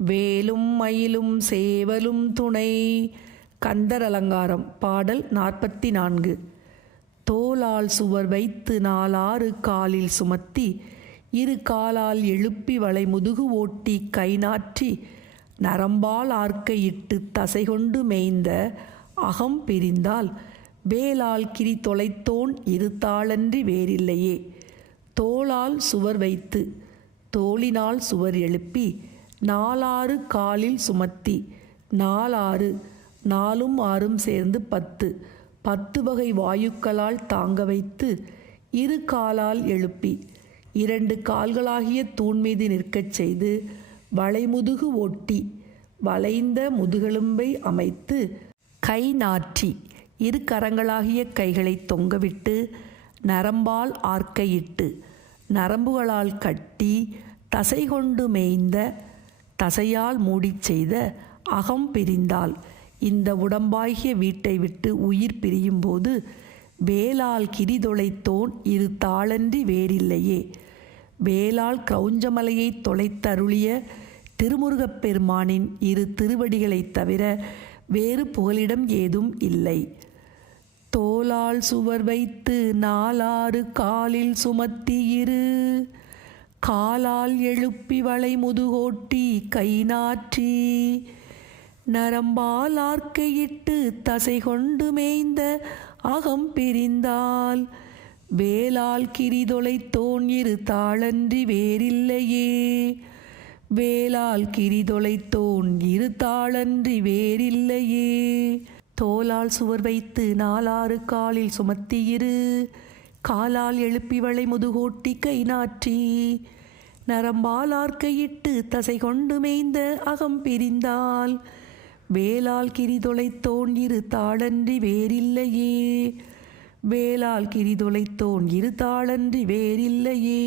வேலும் மயிலும் சேவலும் துணை. கந்தர் அலங்காரம். பாடல் 44. தோளால் சுவர் வைத்து நாலாறு காலில் சுமத்தி இரு காலால் எழுப்பி வளை முதுகு ஓட்டி கை நாற்றி நரம்பால் ஆர்க்கையிட்டு தசை கொண்டு மேய்ந்த அகம் பிரிந்தால் வேலால் கிரி தொலைத்தோன் இருத்தாளன்றி வேறில்லையே. தோளால் சுவர் வைத்து தோளினால் சுவர் எழுப்பி நாலாறு காலில் சுமத்தி. நாலாறு நாலும் ஆறும் சேர்ந்து 10. 10 வகை வாயுக்களால் தாங்க வைத்து இரு காலால் எழுப்பி 2 கால்களாகிய தூண் மீது நிற்கச் செய்து வளைமுதுகு ஓட்டி வளைந்த முதுகெலும்பை அமைத்து கை நாற்றி இரு கரங்களாகிய கைகளை தொங்கவிட்டு நரம்பால் ஆர்க்கையிட்டு நரம்புகளால் கட்டி தசை கொண்டு மேய்ந்த தசையால் மூடிச் செய்த அகம் பிரிந்தால் இந்த உடம்பாகிய வீட்டை விட்டு உயிர் பிரியும்போது வேலால் கிரிதொலைத்தோன் இரு தாளன்றி வேறில்லையே. வேலால் கிரௌஞ்சமலையை தொலைத்தருளிய திருமுருகப் பெருமானின் இரு திருவடிகளைத் தவிர வேறு புகலிடம் ஏதும் இல்லை. தோளால் சுவர் வைத்து நாலாறு காலில் சுமத்தி இரு காலால் எழுப்பி வளை முதுகோட்டி கை நாற்றி நரம்பால் ஆர்க்கையிட்டு தசை கொண்டு மேய்ந்த அகம் பிரிந்தால் வேலால் கிரிதொலைத்தோன் இரு தாளன்றி வேறில்லையே. வேலால் கிரிதொலைத்தோன் இரு தாளன்றி வேறில்லையே. தோளால் சுவர் வைத்து நாலாறு காலில் சுமத்தி இரு காலால் எழுப்பி வளை முதுகோட்டி கை நாற்றி நரம்பால் ஆர்க்கையிட்டு தசை கொண்டு மேய்ந்த அகம் பிரிந்தால் வேலால் கிரிதொலைத்தோன் இரு தாளன்றி வேறில்லையே. வேலால் கிரிதொலைத்தோன் இரு தாளன்றி வேறில்லையே.